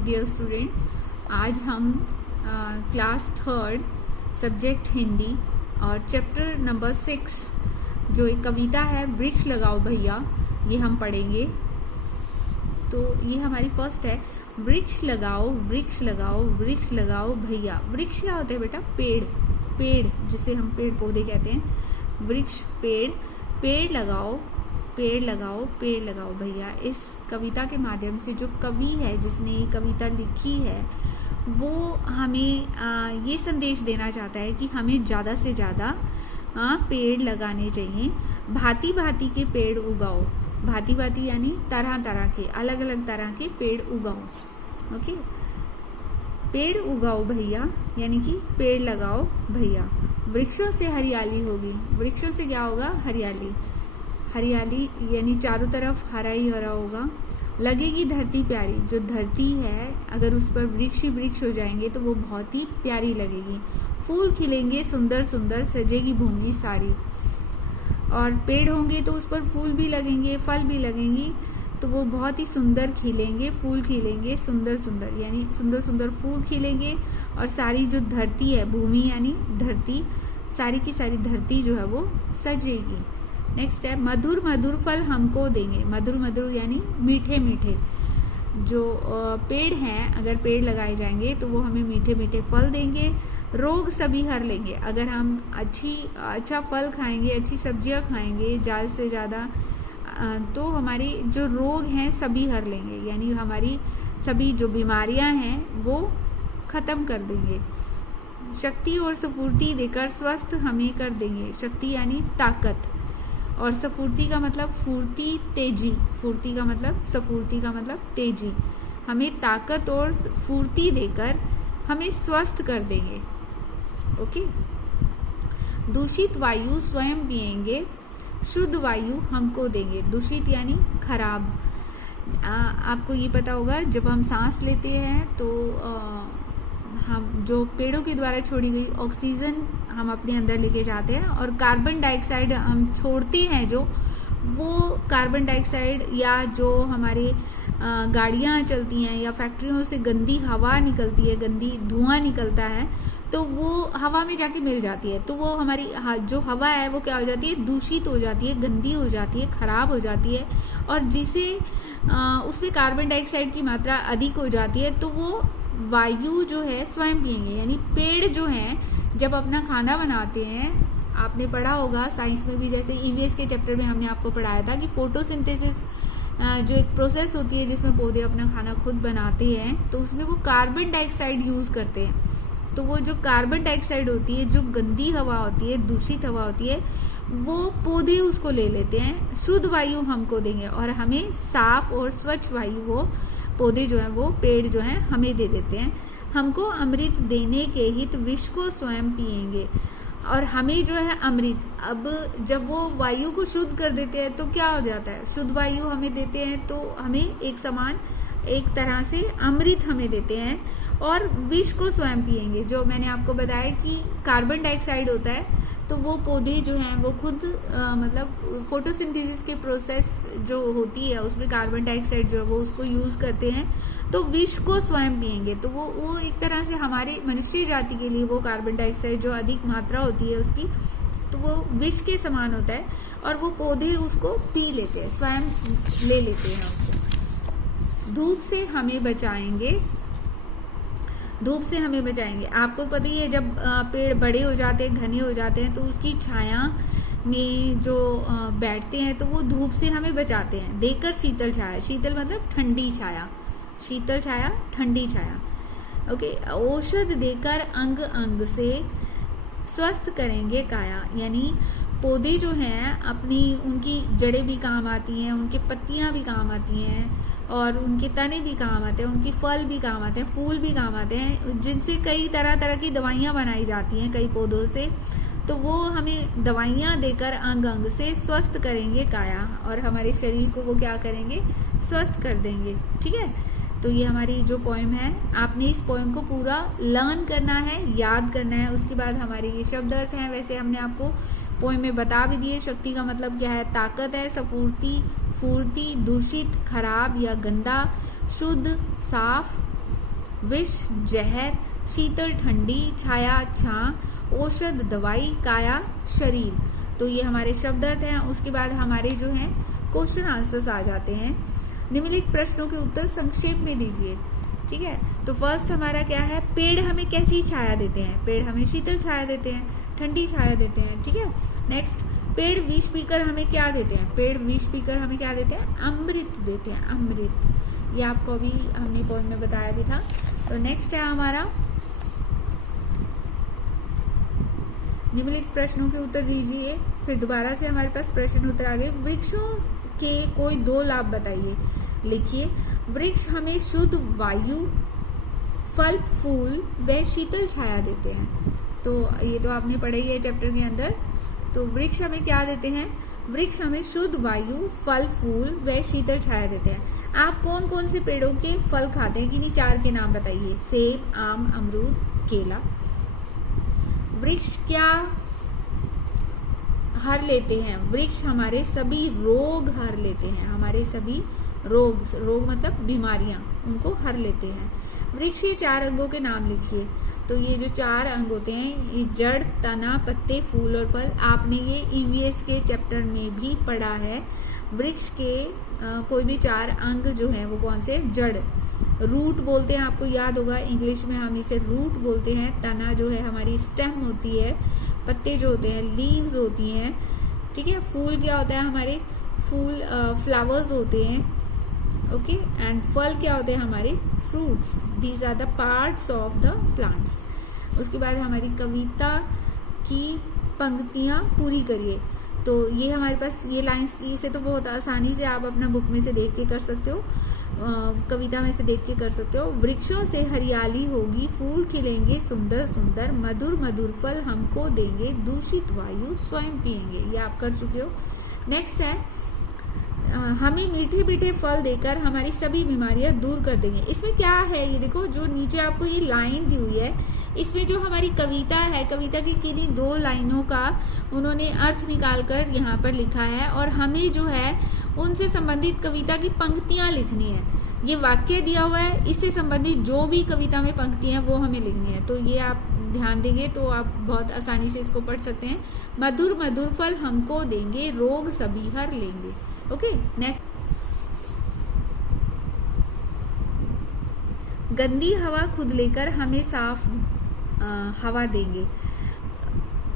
Dear student, आज हम class 3 subject Hindi और चैप्टर नंबर 6 जो एक कविता है वृक्ष लगाओ भैया, ये हम पढ़ेंगे। तो ये हमारी फर्स्ट है, वृक्ष लगाओ वृक्ष लगाओ वृक्ष लगाओ भैया। वृक्ष क्या होता है बेटा? पेड़, पेड़ जिसे हम पेड़ पौधे कहते हैं। वृक्ष पेड़, पेड़ लगाओ पेड़ लगाओ पेड़ लगाओ भैया। इस कविता के माध्यम से जो कवि है जिसने ये कविता लिखी है वो हमें ये संदेश देना चाहता है कि हमें ज़्यादा से ज़्यादा पेड़ लगाने चाहिए। भांति भांति के पेड़ उगाओ, भांति भांति यानी तरह तरह के, अलग अलग तरह के पेड़ उगाओ। ओके, पेड़ उगाओ भैया यानी कि पेड़ लगाओ भैया। वृक्षों से हरियाली होगी, वृक्षों से क्या होगा? हरियाली, हरियाली यानी चारों तरफ हरा ही हरा होगा। लगेगी धरती प्यारी, जो धरती है अगर उस पर वृक्ष ही वृक्ष हो जाएंगे तो वो बहुत ही प्यारी लगेगी। फूल खिलेंगे सुंदर सुंदर, सजेगी भूमि सारी। और पेड़ होंगे तो उस पर फूल भी लगेंगे, फल भी लगेंगी, तो वो बहुत ही सुंदर खिलेंगे, फूल खिलेंगे सुंदर सुंदर, यानी सुंदर सुंदर फूल खिलेंगे। और सारी जो धरती है, भूमि यानी धरती, सारी की सारी धरती जो है वो सजेगी। नेक्स्ट है, मधुर मधुर फल हमको देंगे। मधुर मधुर यानी मीठे मीठे। जो पेड़ हैं, अगर पेड़ लगाए जाएंगे तो वो हमें मीठे मीठे फल देंगे। रोग सभी हर लेंगे, अगर हम अच्छा फल खाएंगे, अच्छी सब्जियां खाएंगे ज़्यादा से ज़्यादा, तो हमारे जो रोग हैं सभी हर लेंगे, यानी हमारी सभी जो बीमारियां हैं वो ख़त्म कर देंगे। शक्ति और स्फूर्ति देकर स्वस्थ हमें कर देंगे। शक्ति यानी ताकत, और स्फूर्ति का मतलब फुर्ती, तेजी। फुर्ती का मतलब, स्फूर्ति का मतलब तेजी। हमें ताकत और फुर्ती देकर हमें स्वस्थ कर देंगे। ओके, दूषित वायु स्वयं पिएंगे, शुद्ध वायु हमको देंगे। दूषित यानी खराब। आपको ये पता होगा, जब हम सांस लेते हैं तो हम जो पेड़ों के द्वारा छोड़ी गई ऑक्सीजन हम अपने अंदर लेके जाते हैं, और कार्बन डाइऑक्साइड हम छोड़ते हैं, जो वो कार्बन डाइऑक्साइड या जो हमारे गाड़ियाँ चलती हैं या फैक्ट्रियों से गंदी हवा निकलती है, गंदी धुआं निकलता है, तो वो हवा में जाके मिल जाती है। तो वो हमारी जो हवा है वो क्या हो जाती है? दूषित हो जाती है, गंदी हो जाती है, खराब हो जाती है। और जिसे उसमें कार्बन डाइऑक्साइड की मात्रा अधिक हो जाती है तो वो वायु जो है स्वयं पिएंगे। यानी पेड़ जो हैं जब अपना खाना बनाते हैं, आपने पढ़ा होगा साइंस में भी, जैसे ईवीएस के चैप्टर में हमने आपको पढ़ाया था कि फोटोसिंथेसिस जो एक प्रोसेस होती है जिसमें पौधे अपना खाना खुद बनाते हैं, तो उसमें वो कार्बन डाइऑक्साइड यूज़ करते हैं। तो वो जो कार्बन डाइऑक्साइड होती है, जो गंदी हवा होती है, दूषित हवा होती है, वो पौधे उसको ले लेते हैं। शुद्ध वायु हमको देंगे और हमें साफ और स्वच्छ वायु वो पौधे जो हैं, वो पेड़ जो हैं हमें दे देते हैं। हमको अमृत देने के हित विष को स्वयं पिएंगे, और हमें जो है अमृत, अब जब वो वायु को शुद्ध कर देते हैं तो क्या हो जाता है? शुद्ध वायु हमें देते हैं तो हमें एक समान, एक तरह से अमृत हमें देते हैं। और विष को स्वयं पिएंगे, जो मैंने आपको बताया कि कार्बन डाइऑक्साइड होता है, तो वो पौधे जो हैं वो खुद मतलब फोटोसिंथेसिस के प्रोसेस जो होती है उसमें कार्बन डाइऑक्साइड जो है वो उसको यूज़ करते हैं, तो विष को स्वयं पिएंगे। तो वो एक तरह से हमारे मनुष्य जाति के लिए वो कार्बन डाइऑक्साइड जो अधिक मात्रा होती है उसकी, तो वो विष के समान होता है, और वो पौधे उसको पी लेते हैं, स्वयं ले लेते हैं उससे। धूप से हमें बचाएंगे, धूप से हमें बचाएंगे। आपको पता ही है, जब पेड़ बड़े हो जाते हैं, घने हो जाते हैं, तो उसकी छाया में जो बैठते हैं तो वो धूप से हमें बचाते हैं। देकर शीतल छाया, शीतल मतलब ठंडी छाया, शीतल छाया ठंडी छाया। ओके, औषध देकर अंग अंग से स्वस्थ करेंगे काया। यानी पौधे जो हैं अपनी, उनकी जड़ें भी काम आती हैं, उनकी पत्तियां भी काम आती हैं, और उनके तने भी काम आते हैं, उनके फल भी काम आते हैं, फूल भी काम आते हैं, जिनसे कई तरह तरह की दवाइयाँ बनाई जाती हैं कई पौधों से। तो वो हमें दवाइयाँ देकर अंग अंग से स्वस्थ करेंगे काया, और हमारे शरीर को वो क्या करेंगे? स्वस्थ कर देंगे। ठीक है, तो ये हमारी जो पोएम है, आपने इस पोएम को पूरा लर्न करना है, याद करना है। उसके बाद हमारे ये शब्द अर्थ हैं, वैसे हमने आपको पोएम में बता भी दिए। शक्ति का मतलब क्या है? ताकत है, स्फूर्ति, फूर्ति, दूषित, खराब या गंदा, शुद्ध, साफ, विष जहर, शीतल ठंडी, छाया छां, औषध दवाई, काया शरीर। तो ये हमारे शब्द अर्थ हैं। उसके बाद हमारे जो हैं क्वेश्चन आंसर्स आ जाते हैं। निम्नलिखित प्रश्नों के उत्तर संक्षेप में दीजिए। ठीक है, तो फर्स्ट हमारा क्या है, पेड़ हमें कैसी छाया देते हैं? पेड़ हमें शीतल छाया देते हैं, ठंडी छाया देते हैं। ठीक है, नेक्स्ट, पेड़ विष पीकर हमें क्या देते हैं? पेड़ विष पीकर हमें क्या देते हैं? अमृत देते हैं, अमृत। ये आपको अभी हमने पोएम में बताया भी था। तो नेक्स्ट है हमारा, निम्नलिखित प्रश्नों के उत्तर दीजिए। फिर दोबारा से हमारे पास प्रश्न उत्तर आ गए। वृक्षों के कोई 2 लाभ बताइए। लिखिए, वृक्ष हमें शुद्ध वायु, फल फूल व शीतल छाया देते हैं। तो ये तो आपने पढ़ा ही है चैप्टर के अंदर। तो वृक्ष हमें क्या देते हैं? वृक्ष हमें शुद्ध वायु, फल फूल व शीतल छाया देते हैं। आप कौन कौन से पेड़ों के फल खाते हैं? किन्हीं 4 के नाम बताइए। सेब, आम, अमरूद, केला। वृक्ष क्या हर लेते हैं? वृक्ष हमारे सभी रोग हर लेते हैं। हमारे सभी रोग, रोग मतलब बीमारियां, उनको हर लेते हैं। वृक्ष के 4 अंगों के नाम लिखिए। तो ये जो 4 अंग होते हैं, ये जड़, तना, पत्ते, फूल और फल। आपने ये ईवीएस के चैप्टर में भी पढ़ा है। वृक्ष के कोई भी 4 अंग जो हैं वो कौन से? जड़, रूट बोलते हैं, आपको याद होगा, इंग्लिश में हम इसे रूट बोलते हैं। तना जो है हमारी स्टेम होती है। पत्ते जो होते हैं लीव्स होती हैं। ठीक है, फूल क्या होता है? हमारे फूल फ्लावर्स होते हैं। ओके, एंड फल क्या होते हैं? हमारे fruits. These are the parts of the plants. उसके बाद हमारी कविता की पंक्तियाँ पूरी करिए। तो ये हमारे पास ये लाइंस, इसे तो बहुत आसानी से आप अपना बुक में से देख के कर सकते हो, कविता में से देख के कर सकते हो। वृक्षों से हरियाली होगी, फूल खिलेंगे सुंदर सुंदर, मधुर मधुर फल हमको देंगे, दूषित वायु स्वयं पिएंगे। ये आप कर चुके हो। नेक्स्ट है, हमें मीठे मीठे फल देकर हमारी सभी बीमारियां दूर कर देंगे। इसमें क्या है? ये देखो, जो नीचे आपको ये लाइन दी हुई है, इसमें जो हमारी कविता है, कविता की किन्हीं 2 लाइनों का उन्होंने अर्थ निकाल कर यहाँ पर लिखा है, और हमें जो है उनसे संबंधित कविता की पंक्तियां लिखनी है। ये वाक्य दिया हुआ है, इससे संबंधित जो भी कविता में पंक्तियां वो हमें लिखनी है। तो ये आप ध्यान देंगे तो आप बहुत आसानी से इसको पढ़ सकते हैं। मधुर मधुर फल हमको देंगे, रोग सभी हर लेंगे। ओके, नेक्स्ट, गंदी हवा खुद लेकर हमें साफ हवा देंगे,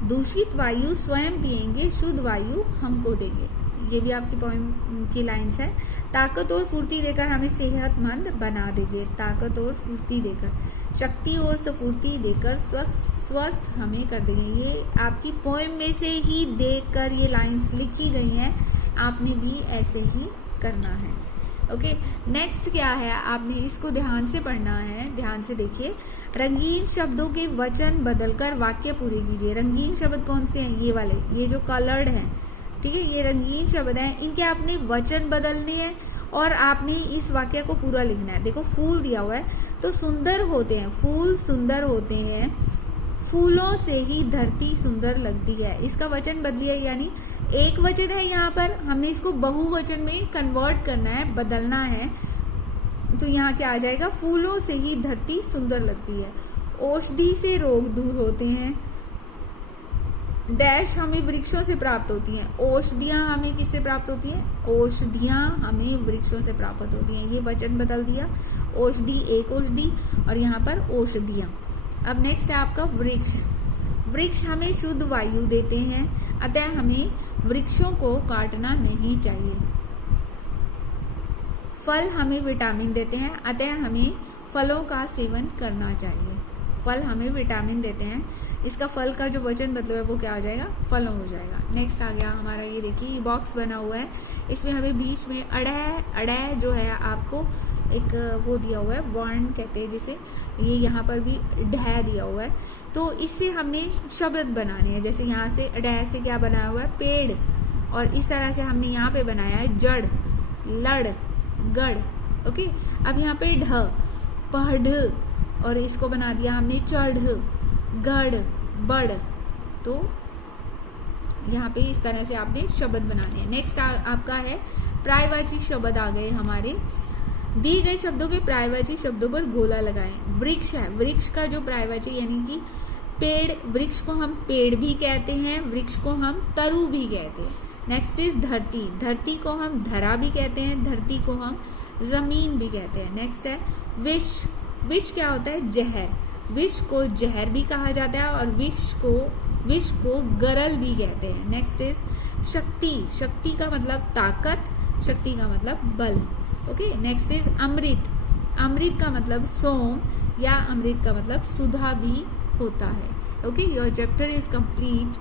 दूषित वायु स्वयं पिएंगे, शुद्ध वायु हमको देंगे। ये भी आपकी पोएम की लाइन्स है। ताकत और फुर्ती देकर हमें सेहतमंद बना देंगे, ताकत और फुर्ती देकर, शक्ति और स्फूर्ति देकर स्वस्थ हमें कर देंगे। ये आपकी पोएम में से ही देखकर ये लाइन्स लिखी गई हैं, आपने भी ऐसे ही करना है। ओके, नेक्स्ट क्या है? आपने इसको ध्यान से पढ़ना है। ध्यान से देखिए, रंगीन शब्दों के वचन बदलकर वाक्य पूरे कीजिए। रंगीन शब्द कौन से हैं? ये वाले, ये जो कलर्ड हैं। ठीक है, ये रंगीन शब्द हैं, इनके आपने वचन बदलने हैं और आपने इस वाक्य को पूरा लिखना है। देखो, फूल दिया हुआ है, तो सुंदर होते हैं, फूल सुंदर होते हैं, फूलों से ही धरती सुंदर लगती है। इसका वचन बदलिए, यानी एक वचन है यहाँ पर, हमने इसको बहुवचन में कन्वर्ट करना है, बदलना है। तो यहाँ क्या आ जाएगा? फूलों से ही धरती सुंदर लगती है। औषधि से रोग दूर होते हैं। डैश हमें वृक्षों से प्राप्त होती हैं। औषधियाँ हमें किससे प्राप्त होती हैं? औषधियाँ हमें वृक्षों से प्राप्त होती हैं। ये वचन बदल दिया, औषधि एक औषधि और यहाँ पर औषधियाँ। अब नेक्स्ट है आपका वृक्ष। वृक्ष हमें शुद्ध वायु देते हैं, अतः हमें वृक्षों को काटना नहीं चाहिए। फल हमें विटामिन देते हैं, अतः हमें फलों का सेवन करना चाहिए। फल हमें विटामिन देते हैं, इसका फल का जो वचन बदलो है वो क्या हो जाएगा? फलों हो जाएगा। नेक्स्ट आ गया हमारा, ये देखिए, ये बॉक्स बना हुआ है, इसमें हमें बीच में अड़ै जो है आपको एक वो दिया हुआ है, वर्ण कहते हैं जिसे, ये यहाँ पर भी ढह दिया हुआ है। तो इससे हमने शब्द बनाने हैं। जैसे यहाँ से अड़ै से क्या बनाया हुआ है? पेड़, और इस तरह से हमने यहाँ पे बनाया है जड़, लड़, गढ़। ओके, अब यहाँ पे ढ, पढ़, और इसको बना दिया हमने चढ़, गढ़, बड़। तो यहाँ पे इस तरह से आपने शब्द बनाने हैं। नेक्स्ट आपका है प्रायवाची शब्द आ गए हमारे। दिए गए शब्दों के पर्यायवाची शब्दों पर गोला लगाएं। वृक्ष है, वृक्ष का जो पर्यायवाची यानी कि पेड़, वृक्ष को हम पेड़ भी कहते हैं, वृक्ष को हम तरु भी कहते हैं। नेक्स्ट इज धरती, धरती को हम धरा भी कहते हैं, धरती को हम जमीन भी कहते हैं। नेक्स्ट है विष, विष क्या होता है? जहर, विष को जहर भी कहा जाता है और विष को गरल भी कहते हैं। नेक्स्ट इज शक्ति, शक्ति का मतलब ताकत, शक्ति का मतलब बल। ओके, नेक्स्ट इज अमृत, अमृत का मतलब सोम या अमृत का मतलब सुधा भी होता है। Okay, your chapter is complete.